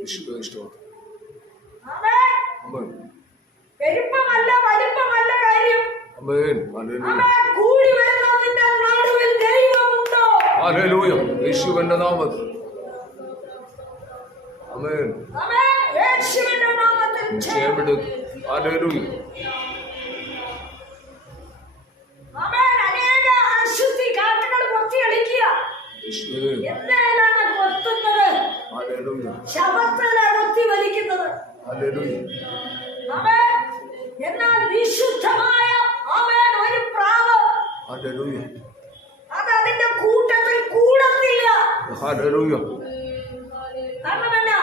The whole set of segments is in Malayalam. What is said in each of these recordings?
യേശുവേ സ്തോത്രം. ആമേൻ. പെരുപ്പമല്ല വലിപ്പമല്ല കാര്യം. ആമേൻ. ഹല്ലേലൂയ. ആമേൻ. കൂടി വരുന്നതിന്റെ നടുവിൽ ദൈവമുണ്ടോ? ഹല്ലേലൂയ. യേശുവിന്റെ നാമത്തിൽ. ആമേൻ. ആമേൻ. യേശുവിന്റെ നാമത്തിൽ ജയമെടുക്കും. ഹല്ലേലൂയ. ആമേൻ. അനേക അശുദ്ധി കാറ്റുകൾ കൊത്തിയടിക്കുക. യേശുവേ. എന്തിനാണ് കൊത്തുന്നത്? ഹല്ലേലൂയ. ശബത്തിലാണ് കൊത്തി വലിക്കുന്നത്. ഹല്ലേലൂയ. ആമേൻ. എന്നാൽ വിശുദ്ധമായ ആമേൻ ഒരു പ്രാവ് ഹല്ലേലൂയ. അത് അതിന്റെ കൂട്ടത്തിൽ കൂടത്തില്ല. ഹല്ലേലൂയ. കാരണം എന്നാ?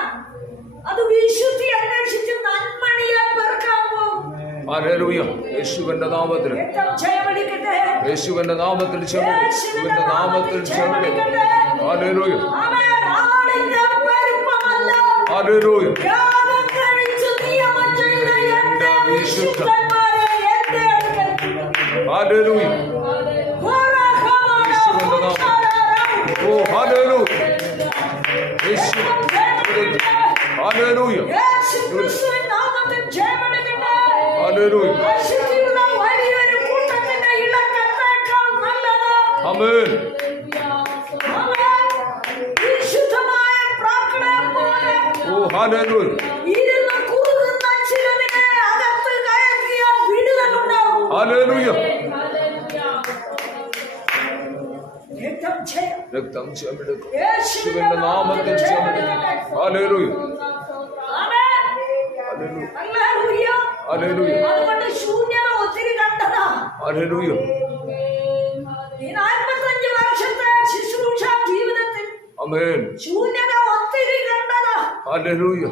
അത് വിശുദ്ധി അന്വേഷിച്ച് നന്മണിയെ പെറുക്കാൻ പോകും. ഹല്ലേലൂയ. യേശുവിന്റെ നാമത്തിൽ. ജയമെടുക്കട്ടെ. യേശുവിന്റെ നാമത്തിൽ യേശുവിന്റെ നാമത്തിൽ ഹല്ലേലൂയ. ആമേൻ. ആളിന്റെ പെരുപ്പമല്ല. ഹല്ലേലൂയ. യാഗം കഴിച്ച് നിയമം ചെയ്ത എന്റെ വിശുദ്ധന്മാരെ എന്റെ അടുക്കൽ. ഹല്ലേലൂയ. യേശുവിന്റെ നാമത്തിൽ. ഓ ഹല്ലേലൂയ. യേശു. ഹല്ലേലൂയ. യേശുക്രിസ്തുവിൻ നാമത്തിൽ ജയമെടുക്കട്ടെ. ഹല്ലേലൂയ. അശുദ്ധിയുള്ള വലിയൊരു കൂട്ടത്തിന്റെ ഇളക്കത്തേക്കാൾ നല്ലത്. ആമേൻ. ആമേൻ. വിശുദ്ധമായ പ്രാർത്ഥനയെ പോലെ ഓ ഹല്ലേലൂയ. ഇരുന്ന് കുറുകുന്ന ചിലതിനെ അകത്ത് കയറ്റിയാൽ വിടുതലുണ്ടാവും. ഹല്ലേലൂയ. രക്തം ജയം. രക്തം ജയമെടുക്കും. യേശുവിന്റെ യേശുവിന്റെ നാമത്തിൽ ജയമെടുക്കും. ഹല്ലേലൂയ. ആമേൻ. ഹല്ലേലൂയ. ഹല്ലേലൂയ. ഹല്ലേലൂയ. അതുകൊണ്ട് ശൂന്യത ഒത്തിരി കണ്ടതാ. ഹല്ലേലൂയ. ഈ 45 വർഷത്തെ ശുശ്രൂഷ ജീവിതത്തിൽ ആമേൻ. ശൂന്യത ഒത്തിരി കണ്ടതാ. ഹല്ലേലൂയ.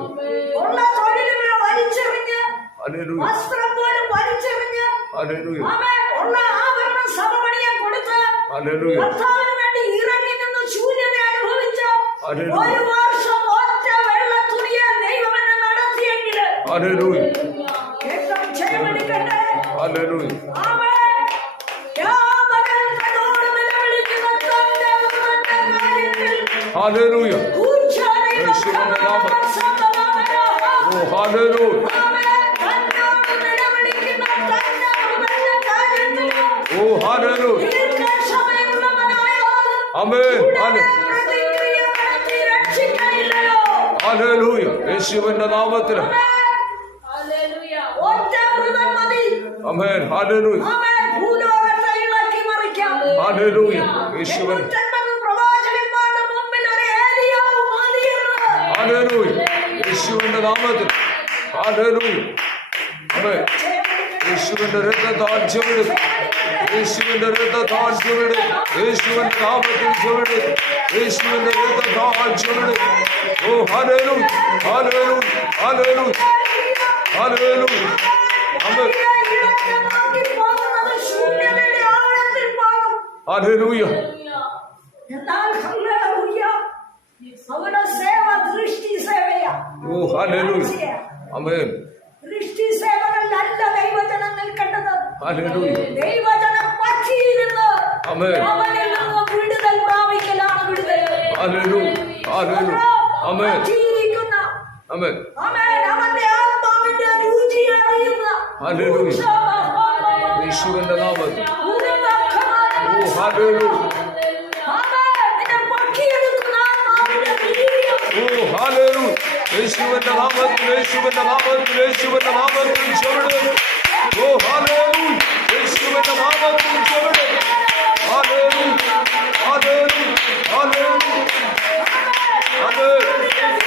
ഉള്ള തൊഴിലുകൾ വലിച്ചെറിഞ്ഞ്, ഹല്ലേലൂയ. വസ്ത്രം പോലും വലിച്ചെറിഞ്ഞ്, ഹല്ലേലൂയ. ആമേൻ, ഉള്ള ആഭരണം സഭപണിയെ കൊടുത്ത് ഹല്ലേലൂയ. കർത്താവിന് വേണ്ടി ഇറങ്ങി നിന്ന് ശൂന്യത അനുഭവിച്ച ഹല്ലേലൂയ. ഒരു വർഷം ഒറ്റ വെള്ള തുണിയെ ദൈവം എന്നെ നടത്തിയെങ്കിൽ ഹല്ലേലൂയ. രക്തം ജയമെടുക്കട്ടെ. ഹല്ലേലൂയ. ആമേൻ. യാമകൻ തന്നോട് നിലവിളിക്കുന്ന തന്റെ ഉമ്മന്റെ കാര്യത്തിൽ ഹല്ലേലൂയ. ഊർജ്ജാനിൽ യേശുവിന്റെ നാമത്തിൽ. സന്തമാമനാ. ഓ ഹല്ലേലൂയ. ആമേൻ. തന്നോട് നിലവിളിക്കുന്ന തന്റെ ഉമ്മന്റെ കാര്യത്തിൽ ഓ ഹല്ലേലൂയ. ദീർഘക്ഷമയുള്ളവനായാൽ ആമേൻ. ഉടനെ പ്രതിക്രിയ നടത്തി രക്ഷിക്കയില്ലയോ? ഹല്ലേലൂയ. യേശുവിന്റെ നാമത്തിൽ. ഒറ്റ വൃതൻ മതി. ആമേൻ. ഹല്ലേലൂയ. ആമേൻ. ഭൂലോകത്തെ ഇളക്കി മറിക്കാം. ഹല്ലേലൂയ. യേശുവൻ. 150 പ്രവാചകന്മാരുടെ മുമ്പിൽ ഒരു ഏലിയാവ് മതിയെന്ന്. ഹല്ലേലൂയ. യേശുവിന്റെ നാമത്തിൽ. ഹല്ലേലൂയ. ആമേൻ. യേശുവിന്റെ രക്തത്താൽ ജയമെടുക്കും. യേശുവിന്റെ രക്തത്താൽ ജയമെടുക്കും. യേശുവിന്റെ നാമത്തിൽ ജയമെടുക്കും. യേശുവിന്റെ രക്തത്താൽ ജയമെടുക്കും. ഓ ഹല്ലേലൂയ. ഹല്ലേലൂയ. ഹല്ലേലൂയ. ഹല്ലേലൂയ. ആമേൻ. ഇളക്കം നോക്കി പോകുന്നത് ശൂന്യതയുടെ ആഴത്തിൽ പോകും. ഹല്ലേലൂയ. എന്നാൽ ഹല്ലേലൂയ, അവരുടെ സേവ ദൃഷ്ടി സേവയാ. ഓ ഹല്ലേലൂയ. ആമേൻ. ദൃഷ്ടി സേവകളിലല്ല ദൈവജനം നിൽക്കേണ്ടത്. ഹല്ലേലൂയ. ദൈവജനം പറ്റിയിരുന്ന് ആമേൻ. അവനിൽ നിന്ന് വിടുതൽ പ്രാപിക്കലാണ് വിടുതൽ. ഹല്ലേലൂയ. ഹല്ലേലൂയ. ആമേൻ. പറ്റിയിരിക്കുന്ന, ആമേൻ. ആമേൻ, അവന്റെ ആത്മാവിന്റെ രുചി അറിയുന്ന ഹല്ലേലൂയ. യേശുവിന്റെ നാമത്തിൽ. ഓ ഹല്ലേലൂയ. ആമേൻ. നിന്നെ പൊക്കിയെടുക്കുന്ന ആത്മാവിന്റെ വീര്യം. ഓ ഹല്ലേലൂയ. യേശുവിന്റെ നാമത്തിൽ. യേശുവിന്റെ നാമത്തിൽ. യേശുവിന്റെ നാമത്തിൽ ജയമെടുക്കും. ഓ ഹല്ലേലൂയ. യേശുവിന്റെ നാമത്തിൽ ജയമെടുക്കും. ഹല്ലേലൂയ. ഹല്ലേലൂയ. ഹല്ലേലൂയ. ആമേൻ.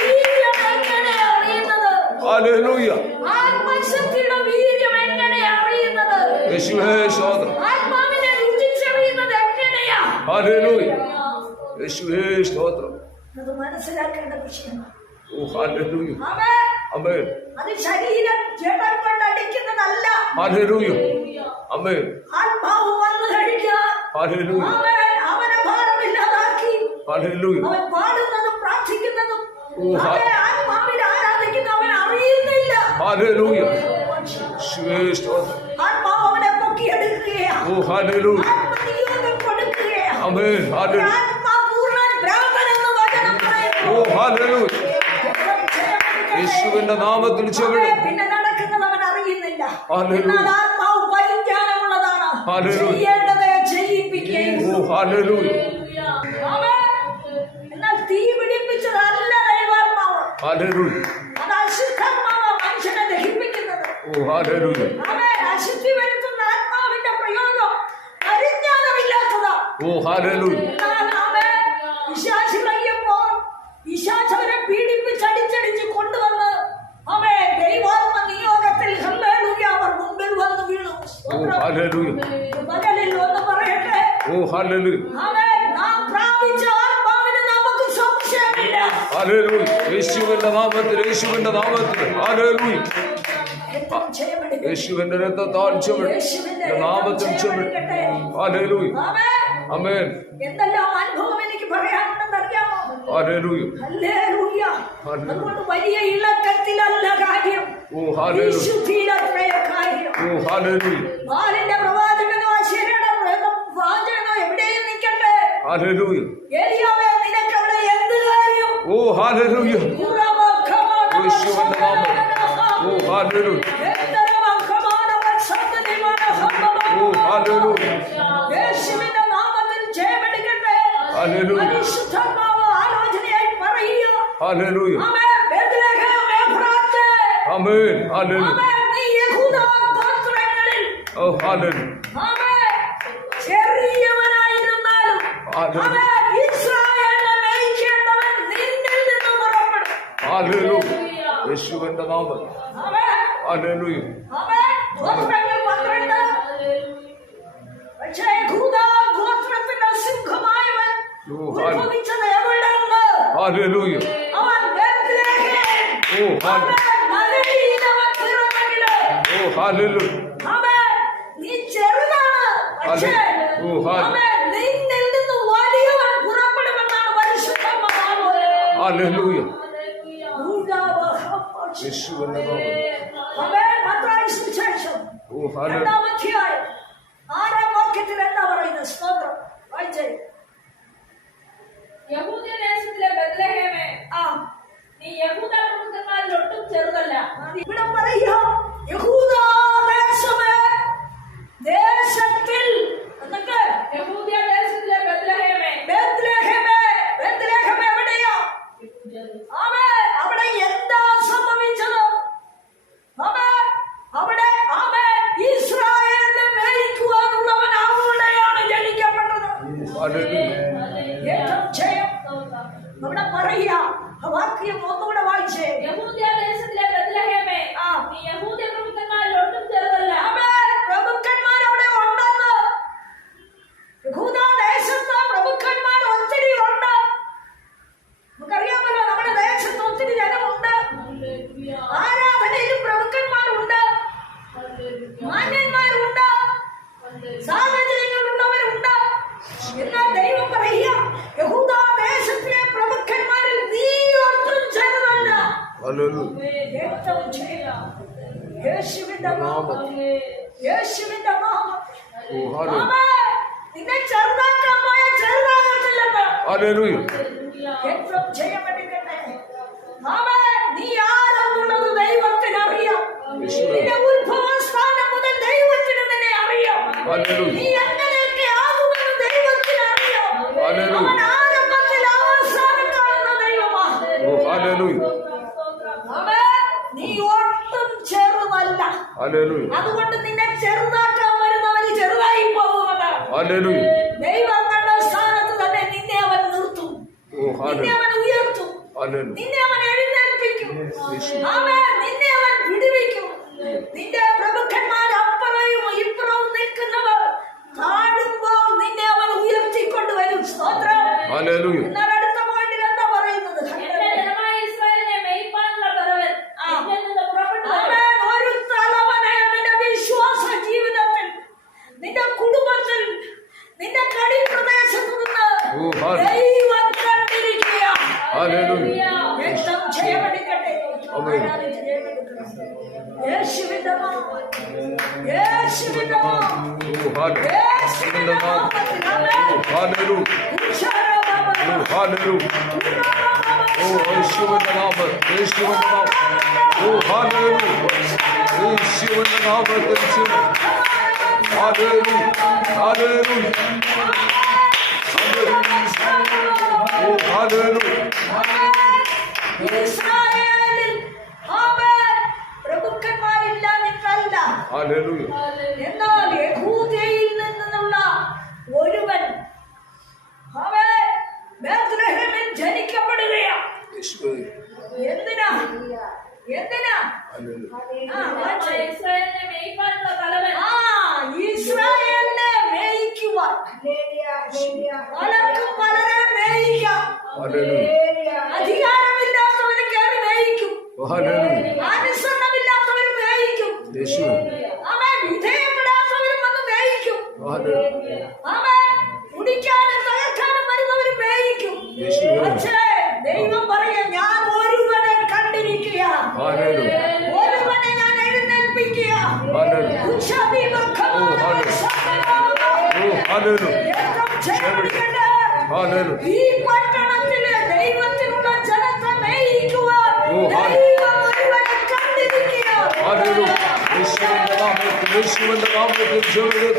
വീര്യം എങ്ങനെയാ അറിയുന്നത്? ഹല്ലേലൂയ. ആത്മശക്തിയുടെ വീര്യം എങ്ങനെയാ അറിയുന്നത്? യേശുവേ സ്തോത്രം. ആത്മാവിനെ രുചിച്ചറിയുന്നത് എങ്ങനെയാ? ഹല്ലേലൂയ. യേശുവേ സ്തോത്രം. അത് മനസ്സിലാക്കേണ്ട വിഷയമാണ്. ഓ ഹല്ലേലൂയ. ആമേൻ. ആമേൻ. അത് ശരീരം ജഡം കൊണ്ടടിക്കുന്നതല്ല. ഹല്ലേലൂയ. ആമേൻ. ആത്മാവ് വന്നു കഴിഞ്ഞാൽ ഹല്ലേലൂയ. ആമേൻ, അവനെ ഭാരമില്ലാതാക്കി ഹല്ലേലൂയ. അവൻ പാടുന്നതും പ്രാർത്ഥിക്കുന്നതും ഓ അവനെ ആത്മാവിൽ ആരാധിക്കുന്ന അവൻ അറിയുന്നില്ല. ഹല്ലേലൂയ. യേശുവേ സ്തോത്രം. ആത്മാവ് അവനെ പൊക്കിയെടുക്കുകയാ. ഓ ഹല്ലേലൂയ. ആത്മനിയോഗം കൊടുക്കുകയാ. ആമേൻ. ഹല്ലേലൂയ. ആത്മാപൂർണ്ണൻ ഭ്രാന്തൻ എന്ന് വചനം പറയുന്നു. ഓ ഹല്ലേലൂയ. ജയം യേശുവിന്റെ നാമത്തിൽ ചെവിടും. പിന്നെ നടക്കുന്നത് അവൻ അറിയുന്നില്ല. ഹല്ലേലൂയ. എന്നാൽ ആത്മാവ് പരിജ്ഞാനമുള്ളതാണ്. ഹല്ലേലൂയ. ചെയ്യേണ്ടത് ചെയ്യിപ്പിക്കുകയും. ഓ ഹല്ലേലൂയ. ആമേൻ. എന്നാൽ തീ പിടിപ്പിച്ചതല്ല ദൈവാത്മാവ്. ഹല്ലേലൂയ. അത് അശുദ്ധാത്മാവ് മനുഷ്യനെ ദഹിപ്പിക്കുന്നത്. ഓ ഹല്ലേലൂയ. ആമേൻ. അശുദ്ധി വരുത്തുന്ന ആത്മാവിന്റെ പ്രയോഗം പരിജ്ഞാനമില്ലാത്തതാ. ഓ ഹല്ലേലൂയ. എന്നാൽ ആമേൻ, പിശാച് കഴിയുമ്പോൾ പിശാച് അവരെ പീഡിപ്പിച്ചടിച്ചടിച്ച് കൊണ്ടുവന്ന് ആമേൻ ദൈവാത്മ നിയോഗത്തിൽ ഹല്ലേലൂയ അവർ മുമ്പിൽ വന്ന് വീണു. ഓ ഹല്ലേലൂയ. പകലിൽ ഒന്ന് പറയട്ടെ. ഓ ഹല്ലേലൂയ. ആമേൻ. നാം പ്രാപിച്ച ആത്മാവിന് നമുക്ക് സംശയമില്ല. ഹല്ലേലൂയ. യേശുവിന്റെ നാമത്തിൽ, യേശുവിന്റെ നാമത്തിൽ. ഹല്ലേലൂയ. രക്തം ജയമെടുക്കട്ടെ. യേശുവിന്റെ രക്തത്താൽ ചെവിടും. യേശുവിന്റെ നാമത്തിൽ രക്തം ചെവിടും. ജയമെടുക്കട്ടെ. ഹല്ലേലൂയ. ആമേൻ. ആമേൻ. എന്തെല്ലാം അനുഭവം എനിക്ക് പറയാനുണ്ടെന്ന് അറിയാമോ? ഹല്ലേലൂയ. ഹല്ലേലൂയ. അതുകൊണ്ട് വലിയ ഇളക്കത്തിലല്ല കാര്യം. ഓ ഹല്ലേലൂയ. വിശുദ്ധിയിലത്രേ കാര്യം. ഓ ഹല്ലേലൂയ. ബാലിന്റെ പ്രവാചകനോ അശേരയുടെ പ്രവാചകനോ എവിടെയും നിൽക്കട്ടെ. ഹല്ലേലൂയ. ഏലിയാവേ, നിനക്ക് അവിടെ എന്ത് കാര്യം? ഓ ഹല്ലേലൂയ. യേശുവിന്റെ നാമം. ഓ ഹല്ലേലൂയ. ഓ ഹല്ലേലൂയ. യേശുവിന്റെ നാമത്തിൽ ജയമെടുക്കട്ടെ. ഹല്ലേലൂയ. പരിശുദ്ധാത്മാവ് ആലോചനയായി പറയുക. ഹല്ലേലൂയ. ആമേൻ. ബേത്ലഹേം എഫ്രാത്തെ. ആമേൻ. ഹല്ലേലൂയ. ആമേൻ. നീ യഹൂദാ ഗോത്രങ്ങളിൽ ഓ ഹല്ലേലൂയ. ആമേൻ ചെറിയവനായിരുന്നാലും ഹല്ലേലൂയ. ആമേൻ ഇസ്രായേലിനെ നയിക്കേണ്ടവൻ നിന്നിൽ നിന്ന് പുറപ്പെടും. ഹല്ലേലൂയ. യേശുവിന്റെ നാമം. ആമേൻ. ഹല്ലേലൂയ. ആമേൻ. ഗോത്രങ്ങൾ 12. പക്ഷേ യഹൂദാ ഗോത്രത്തിന്റെ സിംഹമായവൻ ഉത്ഭവിച്ചത് എവിടെന്ന്? ഹല്ലേലൂയ. അവൻ ബേത്ലഹേം. ഓ ഹല്ലേലൂയ. ആമേൻ. നഗരിയിലവൻ പിറന്നെങ്കില്. ഓ ഹല്ലേലൂയ. ആമേൻ. നീ ചെറുതാണ്. പക്ഷേ ഓ ഹല്ലേലൂയ. ആമേൻ, നിന്നിൽ നിന്ന് വലിയവൻ പുറപ്പെടുമെന്നാണ് പരിശുദ്ധാത്മാവ് പറയുന്നത്. ഹല്ലേലൂയ. ഊരാവഹം. യേശുവിന്റെ നാമം. ആമേൻ. മത്തായി സുവിശേഷം ഓ ഹല്ലേലൂയ. 2-ാം അധ്യായം 6-ാം വാക്യത്തിൽ എന്താ പറയുന്നത്? സ്തോത്രം. വായിച്ചേ. യഹൂദ്യദേശത്തിലെ ബേത്ലഹേമേ, ആ, നീ യഹൂദ പ്രഭുക്കന്മാരിൽ ഒട്ടും ചെറുതല്ല. ഇവിടെ പറയാ യഹൂദാദേശമേ, ദേശത്തിൽ എന്നിട്ട് യഹൂദ്യദേശത്തിലെ ബേത്ലഹേമേ, ബേത്ലഹേമേ. ബേത്ലഹേം എവിടെയാ? ആമേൻ. അവിടെ എന്താ സംഭവിച്ചത്? ആമേൻ. അവിടെ ആമേൻ ഇസ്രായേലിനെ മേയിക്കുവാനുള്ളവൻ അവിടെയാണ് ജനിക്കപ്പെട്ടത്. ഹല്ലേലൂയ. ഏറ്റവും ജയം. അവിടെ പറയാ ആ വാക്യം ഒന്നുകൂടെ വായിച്ചേ. യഹൂദ്യദേശത്തിലെ ബേത്ലഹേമേ, ആ. നീ യഹൂദ്യ പ്രഭുക്കന്മാരിൽ ഒട്ടും ചെറുതല്ല. ആമേൻ. പ്രഭുക്കന്മാർ അവിടെ ഉണ്ടെന്ന്. യഹൂദാദേശത്ത് പ്രഭുക്കന്മാർ ഒത്തിരി ഉണ്ട്. നമുക്കറിയാമല്ലോ, നമ്മുടെ ദേശത്ത് ഒത്തിരി ജനമുണ്ട്. ആരാധനയിലും പ്രഭുക്കന്മാരുണ്ട്, മാന്യന്മാരുണ്ട്, സാഹചര്യങ്ങളുള്ളവരുണ്ട്. എന്നാൽ ദൈവം പറയുക, യഹൂദാദേശത്തിലെ പ്രഭുക്കന്മാരിൽ നീ ഒട്ടും ചെറുതല്ല. ഹല്ലേലൂയ. ഏറ്റവും ജയം. യേശുവിന്റെ നാമം. യേശുവിന്റെ നാമം. ഓ ഹല്ലേലൂയ. ആമേൻ. നിന്നെ ചെറുതാക്കാൻ പോയ ചെറുതാകത്തില്ലെന്ന്. ഹല്ലേലൂയ. ഏറ്റവും ജയമെടുക്കട്ടെ. ആമേൻ. നീ ആരെന്നുള്ളത് ദൈവത്തിന് അറിയാം. നിന്റെ ഉത്ഭവസ്ഥാനം മുതൽ ദൈവത്തിന് നിന്നെ അറിയാം. ഹല്ലേലൂയ. നീ എങ്ങനെയൊക്കെ ആകുമെന്ന് ദൈവത്തിന് അറിയാം. ഹല്ലേലൂയ. അവൻ ആരംഭത്തിൽ അവസാനം കാണുന്ന ദൈവമാണ്. ഓ ഹല്ലേലൂയ. ആമേൻ. നീ ഒട്ടും ചെറുതല്ല. ഹല്ലേലൂയ. അതുകൊണ്ട് നിന്നെ ചെറുതാക്കാൻ വരുന്നവന് ചെറുതായി പോകുമെന്ന് ഹല്ലേലൂയ. ദൈവം കണ്ട സ്ഥാനത്ത് തന്നെ നിന്നെ അവൻ നിർത്തും. ഓ നിന്നെ ഹല്ലേലൂയ. അവൻ ഉയർത്തും. ഹല്ലേലൂയ. നിന്നെ അവൻ എഴുന്നേൽപ്പിക്കും. ആമേൻ. നിന്നെ അവൻ വിടുവിക്കും. നിന്റെ പ്രഭുക്കന്മാർ അപ്പുറവും ഇപ്പുറവും നിൽക്കുന്നവർ താഴുമ്പോൾ നിന്നെ അവൻ ഉയർത്തിക്കൊണ്ടുവരും. സ്തോത്രം. ഹല്ലേലൂയ. എന്നാൽ അടുത്ത പോയിന്റിൽ എന്താ പറയുന്നത്? എന്റെ ജനമായ ഇസ്രായേലിനെ മേയ്പ്പാനുള്ള തലവൻ എന്നിൽ നിന്ന് പുറപ്പെട്ടു വരും. ആമേൻ. ഒരു തലവനെ നിന്റെ വിശ്വാസ ജീവിതത്തിൽ, നിന്റെ കുടുംബത്തിൽ, നിന്റെ കടി പ്രദേശത്ത് നിന്ന് ഓ ഹല്ലേലൂയ. ദൈവം കണ്ടിരിക്കുക. ഹല്ലേലൂയ. രക്തം ജയമെടുക്കട്ടെ. ആമേൻ. ആരാധിച്ച് ജയമെടുക്കണം. യേശുവിന്റെ നാമം. യേശുവിന്റെ നാമം. ഓ ഹല്ലേലൂയ. യേശുവിന്റെ നാമത്തിൽ. ആമേൻ. ഹല്ലേലൂയ. ഉച്ചാരണമാമത്തിൽ. Hallelujah. Oh, യേശുവിന്റെ നാമത്തിൽ, യേശുവിന്റെ നാമത്തിൽ. Oh, hallelujah. യേശുവിന്റെ നാമത്തിൽ. Hallelujah. Hallelujah. Oh, hallelujah. ഇസ്രായേലിൽ പ്രഭുക്കന്മാരില്ലാഞ്ഞിട്ടല്ല, Hallelujah. എന്നാൽ യഹൂദയിൽ നിന്നുള്ള ഒരുവൻ അവൻ ബേത്ലഹേമിൽ ജനിക്കപ്പെടുകയാണ്. എന്തിനാ? എന്തിനാ? ഇസ്രായേലിനെ മേയ്പ്പാനുള്ള തലവൻ. ഇസ്രായേലിനെ മേയ്ക്കുവാൻ. പലർക്കും പലരെ മേയ്ക്കാം. അധികാരമില്ലാത്തവര് കയറി മേയ്ക്കും, അനുസരണമില്ലാത്തവര് മേയ്ക്കും, അവൻ വിധേയപ്പെടാത്തവരും വന്ന് മേയ്ക്കും, അവൻ കുടിക്കാനും തകർക്കാനും വരുന്നവര് മേയ്ക്കും. പക്ഷേ ദൈവം പറയാ, ഞാൻ ഒരുവനെ കണ്ടിരിക്കുക, ഒരുവനെ ഞാൻ എഴുന്നേൽപ്പിക്കുക. ഈ പട്ടണത്തിലെ ദൈവത്തിനുള്ള ജനത്തെ മേയിക്കുവാൻ ദൈവം ഒരുവനെ കണ്ടിരിക്കുക. യേശുവിന്റെ നാമത്തിൽ, യേശുവിന്റെ നാമത്തിൽ ജപം,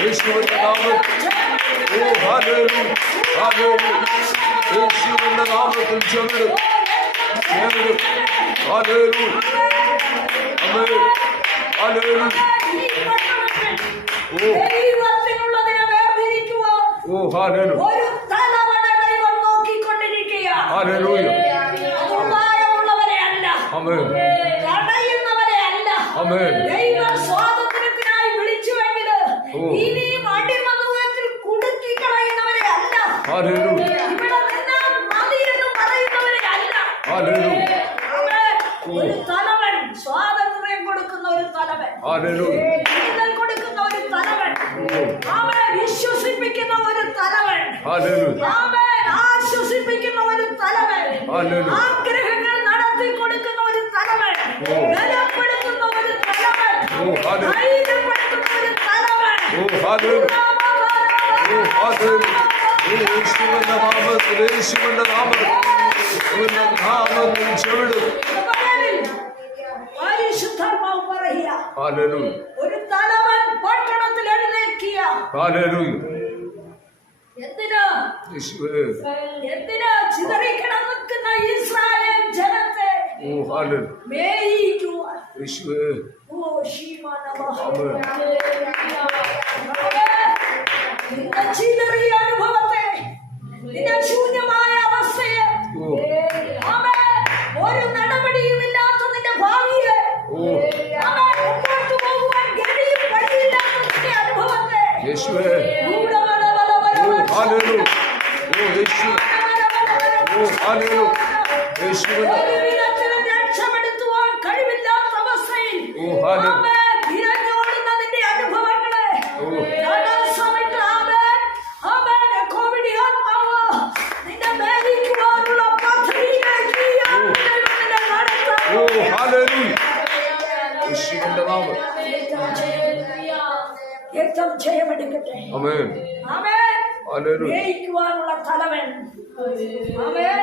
യേശുവിന്റെ നാമത്തിൽ. ഓ ഹല്ലേലൂയ, ഹല്ലേലൂയ. യേശുവിന്റെ നാമത്തിൽ ജപം, ഹല്ലേലൂയ, ആമേൻ, ഹല്ലേലൂയ. ദൈവത്തിനുള്ളതിനെ വേർതിരിക്കുവാൻ ഓ ഹല്ലേലൂയ, ഒരു തലവനെ ദൈവം നോക്കിക്കൊണ്ടിരിക്കുകയാണ്. ഹല്ലേലൂയ. അതുള്ളവരെ അല്ല, ആമേൻ, തടയുന്നവരെ അല്ല. ആമേൻ. ദൈവം സ്വാതന്ത്ര്യത്തിനായി വിളിച്ചുവെങ്കില് ഇനിയും അടിമതത്തിൽ കുടുക്കി കളയുന്നവരെ അല്ല. ഹല്ലേലൂയ, ഇവിടെ നിന്നാൽ മതി എന്ന് പറയുന്നവരെ അല്ല. ഹല്ലേലൂയ. ഒരു തലവൻ, സ്വാതന്ത്ര്യം കൊടുക്കുന്ന ഒരു തലവൻ, ഹല്ലേലൂയ, വിടുതൽ കൊടുക്കുന്ന ഒരു തലവൻ, അവൻ വിശ്വസിപ്പിക്കുന്ന ഒരു തലവൻ, ഹല്ലേലൂയ, അവൻ ആശ്വസിപ്പിക്കുന്ന ഒരു തലവൻ, ഹല്ലേലൂയ. ആഗ്രഹങ്ങൾ നടത്തി കൊടുക്കുന്ന ഒരു തലവൻ, ബലപ്പെടുത്തുന്ന ഒരു തലവൻ, ധൈര്യപ്പെടുത്തുന്ന ഒരു തലവൻ. ഓ ഹല്ലേലൂയ, ഓ ഹല്ലേലൂയ. യേശുവിന്റെ നാമത്തിൽ, യേശുവിന്റെ നാമത്തിൽ, യേശുവിന്റെ നാമത്തിൽ ജപം. പരിശുദ്ധാത്മാവ് പറയുക, ഹല്ലേലൂയ, ഒരു തലവൻ പട്ടണത്തിൽ എഴുന്നേൽക്കുക. ഹല്ലേലൂയ. എന്തിനാ? യേശുവേ, എന്തിനാ ചിതറിക്കിടക്കുന്ന ഇസ്രായേൽ ജനത്തെ ഓ ഹല്ലേലൂയ. മേയിക്കുവാൻ. യേശുവേ, ഓ ശീമാനമഹ. ആമേൻ. നിന്റെ ചിതറിയ അനുഭവത്തെ, നിന്റെ ശൂന്യമായ അവസ്ഥയെ, ഓ, ആമേൻ, ഒരു നടപടിയുമില്ലാത്ത നിന്റെ ഭാവിയെ, ഓ ആമേൻ, മുമ്പോട്ട് പോകുവാൻ ഗതിയും വഴിയില്ലാത്ത നിന്റെ അനുഭവത്തെ, യേശുവേ, ഓ ൂഢവളവളവളവള, ഹല്ലേലൂയ. ഓ യേശു, ഓ ഹല്ലേലൂയ. യേശുവിന്റെ ഒരു വിധത്തിലും രക്ഷപ്പെടുത്തുവാൻ കഴിവില്ലാത്ത അവസ്ഥയിൽ, ഓ ഹല്ലേലൂയ. ആമേൻ, തിരഞ്ഞോടുന്ന നിന്റെ അനുഭവങ്ങളെ ഓ തടസ്സമിട്ട്, ആമേൻ, ആമേൻ, കോവിഡ് ആത്മാവ് നിന്നെ മേയിക്കുവാനുള്ള പദ്ധതിയിലേക്ക് ഈ ആത്മാവ് നിന്നെ നടത്താൻ. ഓ ഹല്ലേലൂയ. യേശുവിന്റെ നാമം. രക്തം ജയമെടുക്കട്ടെ. ആമേൻ, ആമേൻ. ഹല്ലേലൂയ. മേയിക്കുവാനുള്ള തലവൻ, ആമേൻ,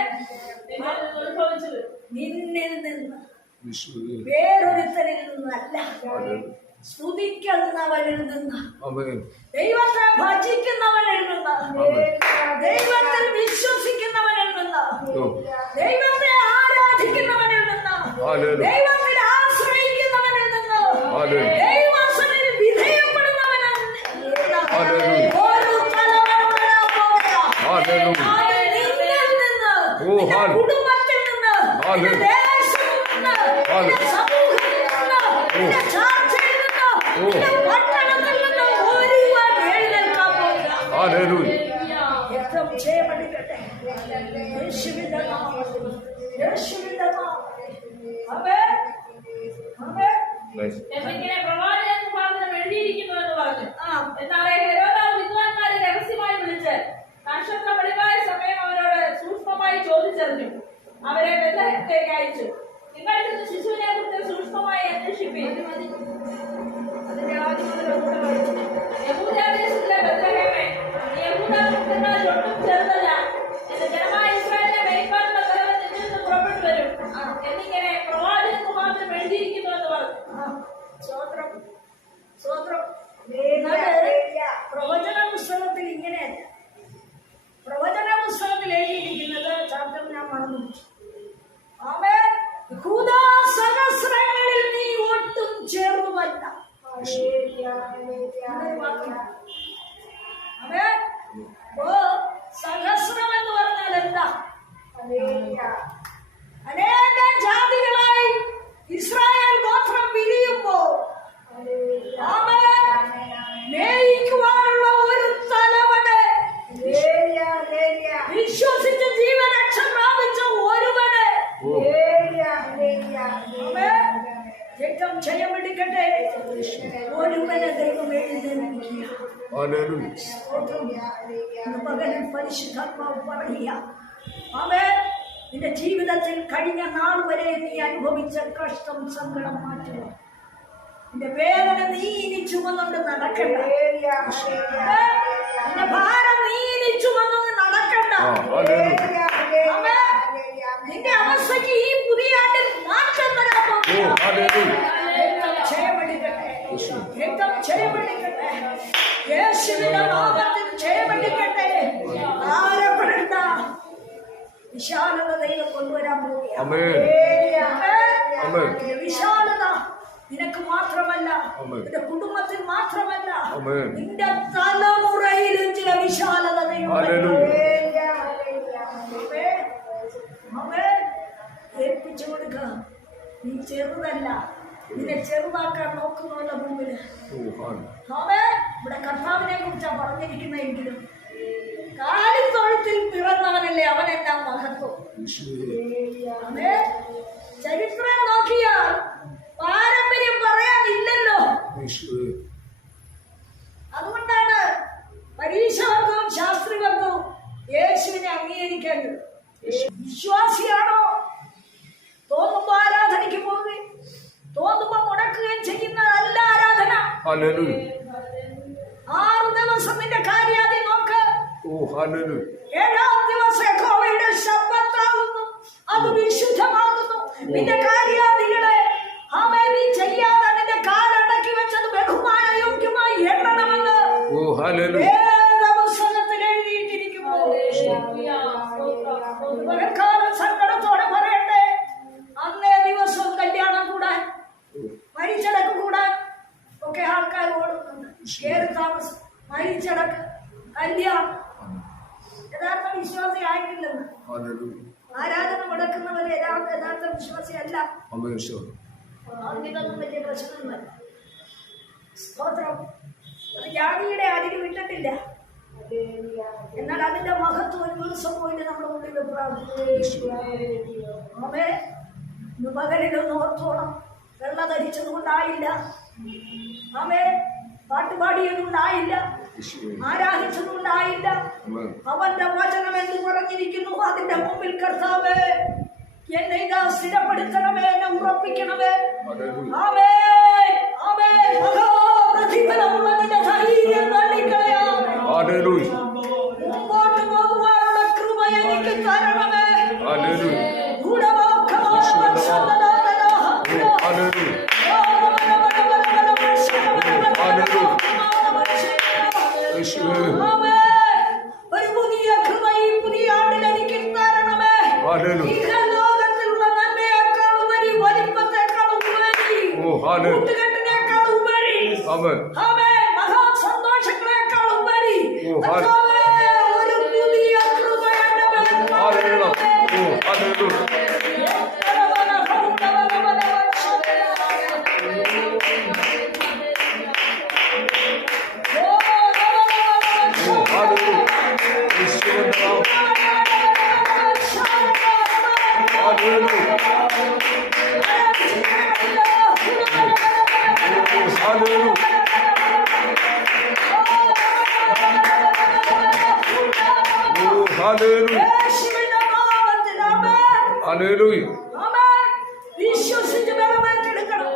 ഉത്ഭവിച്ചത് നിന്നിൽ നിന്ന്, യേശുവേ, വേറൊരുത്തരിൽ നിന്നല്ല, ഹല്ലേലൂയ. സ്തുതിക്കുന്നവനിൽ നിന്ന്, ആമേൻ, ദൈവത്തെ ഭജിക്കുന്നവനിൽ നിന്ന്, ദൈവത്തിൽ വിശ്വസിക്കുന്നവനിൽ നിന്ന്, ഓ ദൈവത്തെ ആരാധിക്കുന്നവനിൽ നിന്ന്, ഹല്ലേലൂയ. ദൈവത്തിൽ ആശ്രയിക്കുന്നവനിൽ നിന്ന്, ഹല്ലേലൂയ. ദൈവസന്നിധിയിൽ വിധേയപ്പെടുന്നവനിൽ നിന്ന് ഹല്ലേലൂയ. ഒരു തലവൻ വരാൻ പോകുകയാണ്. ഹല്ലേലൂയ. അത് നിന്നിൽ നിന്ന്, ഓ, നിന്റെ ഹല്ലേലൂയ. കുടുംബത്തിൽ നിന്ന്, നിന്റെ ഹല്ലേലൂയ. ദേശത്തിൽ നിന്ന്, നിന്റെ ഹല്ലേലൂയ. സമൂഹത്തിൽ നിന്ന്, നിന്റെ ചർച്ചയിൽ നിന്ന്, ഓ. നിന്റെ പട്ടണത്തിൽ നിന്ന് ഒരുവൻ എഴുന്നേൽക്കാൻ പോകുകയാണ്. ഹല്ലേലൂയ. രക്തം ജയമെടുക്കട്ടെ. യേശുവിന്റെ നാമത്തിൽ, യേശുവിന്റെ നാമത്തിൽ. ആമേൻ, ആമേൻ. എന്നിങ്ങനെ പ്രവാചകൻ മുഖാന്തരം എഴുതിയിരിക്കുന്നു എന്ന് പറഞ്ഞു. ആ, എന്നാലേ ഹെരോദാവ് വിദ്വാൻമാരെ രഹസ്യമായി വിളിച്ച് നക്ഷത്ര വെളിവായ സമയം അവരോട് സൂക്ഷ്മമായി ചോദിച്ചറിഞ്ഞു. അവരെ ബെത്ലഹേമിലേക്ക് അയച്ചു. നിങ്ങൾ ചെന്ന് ശിശുവിനെ കുറിച്ച് സൂക്ഷ്മമായി അന്വേഷിപ്പിൻ. അതിന്റെ ആദ്യം മുതൽ ഒന്നുകൂടെ വായിച്ചു. യഹൂദാദേശത്തിലെ ബെത്ലഹേമേ, നീ യഹൂദ ഗോത്രങ്ങളിൽ ഒട്ടും ചെറുതല്ല. എന്നിങ്ങനെ പ്രവാചകർക്ക് മാത്രം എഴുതിയിരിക്കുന്നു എന്ന് പറഞ്ഞു. സ്വോത്രം സ്വോത്രം. പ്രവചന പുസ്തകത്തിൽ ഇങ്ങനെയല്ല. പ്രവചന പുസ്തകത്തിൽ എഴുതിയിരിക്കുന്നത് ചാപ്റ്റർ ഞാൻ മറന്നു. ആമേൻ. യഹൂദാ സഹസ്രങ്ങളിൽ നീ ഒട്ടും ചെറുതല്ല. ആമേൻ. സഹസ്രം എന്ന് പറഞ്ഞാൽ എന്താ? അനേക ജാതികളായി ഇസ്രായേൽ ഗോത്രം പിരിയുമ്പോൾ മേയിക്കുവാനുള്ള ഒരു തലവന്, വിശ്വസിച്ച് ജീവരക്ഷ പ്രാപിച്ച ഒരുവന് രക്തം ക്ഷയമെടുക്കട്ടെ. ഒരുവനെ ദൈവം എഴുന്നേൽപ്പിക്കുക. പകലിൽ പരിശുദ്ധാത്മാവ് പറയുക, ആമേൻ. നിന്റെ ജീവിതത്തിൽ കഴിഞ്ഞ നാൾ വരെ നീ അനുഭവിച്ച കഷ്ടം, സങ്കടം മാറ്റുക. നിന്റെ വേദന നീ ഇനി ചുമന്നുകൊണ്ട് നടക്കണ്ട. നിന്റെ ഭാരം നീ ഇനി ചുമന്നുകൊണ്ട് നടക്കണ്ട. നിന്റെ അവസ്ഥയ്ക്ക് ഈ പുതിയ ആണ്ടിൽ മാറ്റം തരാൻ ക്ഷയമെടുക്കട്ടെ. യേശുവിന്റെ നാമത്തിൽ ക്ഷയമെടുക്കട്ടെ. ആരപ്പെടേണ്ട വിശാലത ദൈവം കൊണ്ടുവരാൻ പോവുകയാണ്. വിശാലത നിനക്ക് മാത്രമല്ല, നിന്റെ കുടുംബത്തിൽ മാത്രമല്ല, നിന്റെ തലമുറയിലും ചില വിശാലത ദൈവം ഏൽപ്പിച്ചു കൊടുക്കുക. നീ ചെറുതല്ല, നിന്നെ ചെറുതാക്കാൻ നോക്കുന്നവരുടെ മുമ്പില് ഇവിടെ കർത്താവിനെ കുറിച്ചാണ് പറഞ്ഞിരിക്കുന്നതെങ്കിലും കാലിത്തൊഴുത്തിൽ പിറന്നവനല്ലേ അവനെല്ലാം മഹത്വം. ചരിത്രം നോക്കിയാൽ പാരമ്പര്യം പറയാനില്ലല്ലോ. അതുകൊണ്ടാണ് പരീക്ഷവർഗവും ശാസ്ത്രിവർഗവും യേശുവിനെ അംഗീകരിക്കേണ്ടത്. വിശ്വാസിയാണോ? തോന്നുമ്പോ ആരാധനയ്ക്ക് പോവുകയും തോന്നുമ്പോ മുടക്കുകയും ചെയ്യുന്നതല്ല ആരാധന. 6 ദിവസം നിന്റെ കാര്യാതി നോക്ക്. 7-ാം ദിവസം യഹോവയുടെ ശബ്ദത്താകുന്നു, അത് വിശുദ്ധമാകുന്നു. നിന്റെ കാര്യാദികളെ നീ ചെയ്യാതെ നിന്റെ കാലടക്കി വെച്ചത് ബഹുമാനയോഗ്യമായി എണ്ണണമെന്ന് വേദപുസ്തകത്തിൽ എഴുതിയിട്ടിരിക്കുന്നു. പകൽക്കാലം സങ്കടത്തോടെ പറയട്ടെ, അന്നേ ദിവസം കല്യാണം കൂടാൻ, മരിച്ചടക്ക് കൂടാൻ ഒക്കെ ആൾക്കാർ ഓടുന്നുണ്ട്. കേറി താമസം, മരിച്ചടക്ക്, കല്യാണം. യഥാർത്ഥ വിശ്വാസി ആയിട്ടില്ലെന്ന്. ആരാധന മുടക്കുന്നവർ യഥാർത്ഥ വിശ്വാസി അല്ല. ഇതൊന്നും വലിയ പ്രശ്നമൊന്നുമല്ല. സ്തോത്രം. അത് ജാതിയുടെ അരികെ വിട്ടിട്ടില്ല. എന്നാൽ അതിന്റെ മഹത്വം ഒരു ദിവസം പോയിട്ട് നമ്മുടെ ഉള്ളിൽ അമ്മേ ഇന്ന് പകലിലൊന്ന് ഓർത്തോണം. വെള്ള ധരിച്ചത് കൊണ്ടായില്ല, അമ്മേ പാട്ടുപാടിയതുകൊണ്ടായില്ല, ആരാധിച്ചതുകൊണ്ടായില്ല. അവന്റെ വചനം എന്ന് പറഞ്ഞിരിക്കുന്നു. അതിന്റെ മുമ്പിൽ കർത്താവേ എന്നെ ഇതാ സ്ഥിരപ്പെടുത്തണമേ, എന്നെ ഉറപ്പിക്കണമേ. ആമേൻ ആമേൻ. മഹാപ്രതിഫലമുള്ള നിന്റെ ധൈര്യം തള്ളിക്കളയാമേ. മുമ്പോട്ട് പോകുവാനുള്ള കൃപ എനിക്ക് തരണമേ. ഒരു പുതിയ കൃപ ഈ പുതിയ ആണ്ടിൽ എനിക്ക് തരണമേ. ലോകത്തിലുള്ള നന്മയേക്കാൾ ഉപരി, വലിപ്പത്തെക്കാൾ ഉപരി, കൂട്ടുകെട്ടിനേക്കാൾ ഉപരി, മഹാസന്തോഷങ്ങളെക്കാൾ ഉപരി ഒരു പുതിയ കൃപ വിശ്വസിച്ച് ബലമാറ്റെടുക്കണം.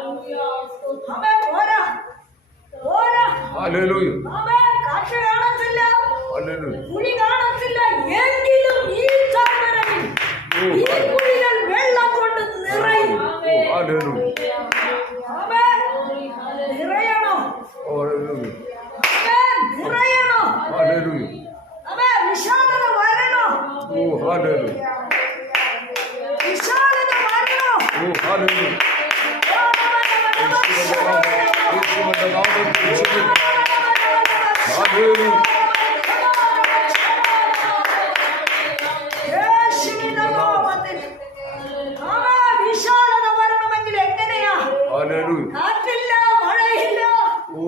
കാറ്റ് കാണത്തില്ല, കുഴി കാണത്തില്ല, എങ്കിലും ഈ താഴ്വരയിൽ ഈ കുഴികൾ വെള്ളം കൊണ്ട് നിറ ഹല്ലേലൂയ. ആമേൻ. നിറയണോ? ഹല്ലേലൂയ. ആമേൻ. നിറയണോ? ഹല്ലേലൂയ. ആമേൻ. വിശാലത വരണോ? ഓ ഹല്ലേലൂയ. വിശാലത വരണോ? ഓ ഹല്ലേലൂയ. യേശുവിന്റെ നാമത്തിൽ ഹല്ലേലൂയ. യേശുവിന്റെ നാമത്തിൽ ആമേൻ. വിശാലത വരണമെങ്കിൽ എങ്ങനെയാ? ഹല്ലേലൂയ. കാറ്റില്ല, മഴയില്ല. ഓ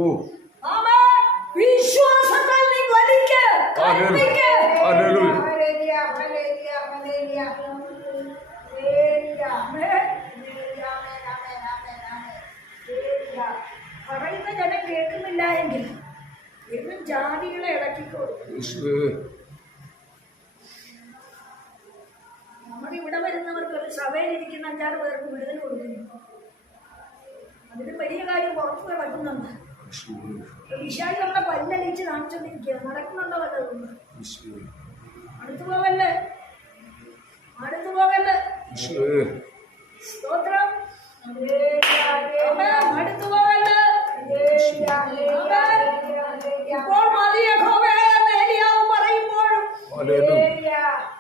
ആമേൻ. വിശ്വാസത്താൽ നീ വലിക്ക്, കൽപ്പിക്ക്. ഹല്ലേലൂയ. പറയുന്ന ജനം കേൾക്കുന്നില്ല എങ്കിൽ ഇന്നും ജാതികളെ ഇളക്കിക്കോളും. യേശുവേ. നമ്മുടെ ഇവിടെ വരുന്നവർക്ക് ഒരു സഭയിൽ ഇരിക്കുന്ന 5-6 പേർക്ക് വിടുതൽ കൊടുക്കുന്നു. അതിന് വലിയ കാര്യം പുറത്ത് നടക്കുന്നുണ്ട്. യേശുവേ. വിശാലി നമ്മുടെ പല്ലടിച്ച് കാണിച്ചോണ്ടിരിക്കുക. നടക്കുന്നുണ്ടോ വല്ലതും? യേശുവേ. അടുത്തു പോകല്ലേ, അടുത്തു പോകല്ലേ. യേശുവേ. സ്തോത്രം. ആമേൻ. അടുത്തു പോകല്ലേ. ആമേൻ. ഇപ്പോൾ മതി യഹോവേ എന്ന് ഏലിയാവ് പറയുമ്പോഴും, ഹല്ലേലൂയ.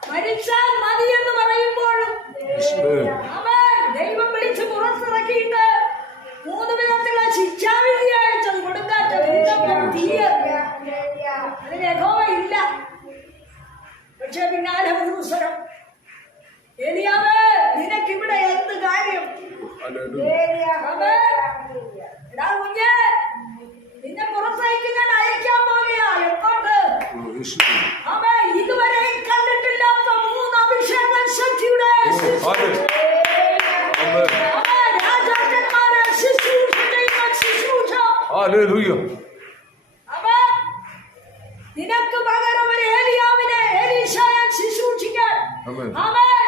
മരിച്ചാൽ മതി എന്ന് പറയുമ്പോഴും, യേശുവേ. ആമേൻ, ദൈവം വിളിച്ച് പുറത്തിറക്കിയിട്ട് 3 വിധത്തിലുള്ള ശിക്ഷാവിധി അയച്ചത്. കൊടുങ്കാറ്റ്, ഭൂകമ്പം, തീയ്. അതിന് യഹോവ ഇല്ല. പക്ഷെ പിന്നാലെ ഒരു അവസരം, ഏലിയാവേ നിനക്കിവിടെ എന്ത് കാര്യം? ഹല്ലേലൂയ. ആമേൻ. എടാ കുഞ്ഞേ, നിന്നെ പുറത്തേക്ക് ഞാൻ അയക്കാൻ പോകുകയാ. എങ്ങോട്ട്? ഓ യേശുവേ. ആമേൻ. ഇതുവരെ കണ്ടിട്ടില്ലാത്ത 3 അഭിഷേക ശക്തിയുടെ ഹല്ലേലൂയ. ആമേൻ. ആമേൻ. രാജാക്കന്മാരെ ശുശ്രൂഷ ചെയ്യുന്ന ശുശ്രൂഷ. ഹല്ലേലൂയ. ആമേൻ. നിനക്ക് പകരം ഒരു ഏലിയാവിനെ, എലീശയെ ശുശ്രൂഷിക്കാൻ, ആമേൻ. ആമേൻ,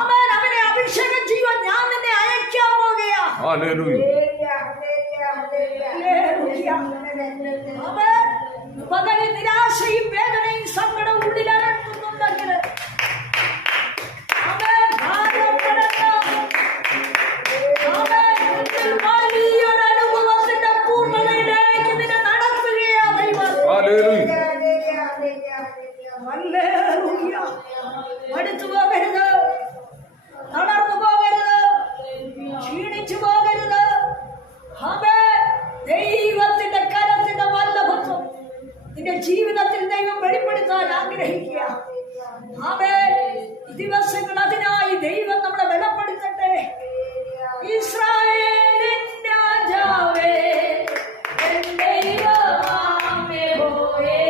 ആമേൻ, അവനെ അഭിഷേകം ചെയ്യുവാൻ ഞാൻ നിന്നെ അയക്കാൻ പോകുകയാ. ഹല്ലേലൂയ. ആമേൻ. പകലിൽ നിരാശയും വേദനയും സങ്കടവും ഉള്ളിലടക്കുന്നുണ്ടെങ്കിൽ, ആമേൻ, ഭാരപ്പെടണ്ട. ആമേൻ. ഇതിൽ വലിയൊരു അനുഭവത്തിന്റെ പൂർണ്ണതയിലേക്ക് നിന്നെ നടത്തുകയാ ദൈവം. ഹല്ലേലൂയ. ഹല്ലേലൂയ. മടുത്തു പോകരുത്, തളർന്നു പോകരുത്, ക്ഷീണിച്ചു പോകരുത്. ആമേൻ. ദൈവത്തിന്റെ കരത്തിന്റെ വല്ലഭത്വം നിന്റെ ജീവിതത്തിൽ ദൈവം വെളിപ്പെടുത്താൻ ആഗ്രഹിക്കുക. ആമേൻ. ഈ ദിവസങ്ങൾ അതിനായി ദൈവം നമ്മളെ ബലപ്പെടുത്തട്ടെ. ഇസ്രായേലിൻ രാജാവേ, എൻ ദൈവമേ യഹോവേ,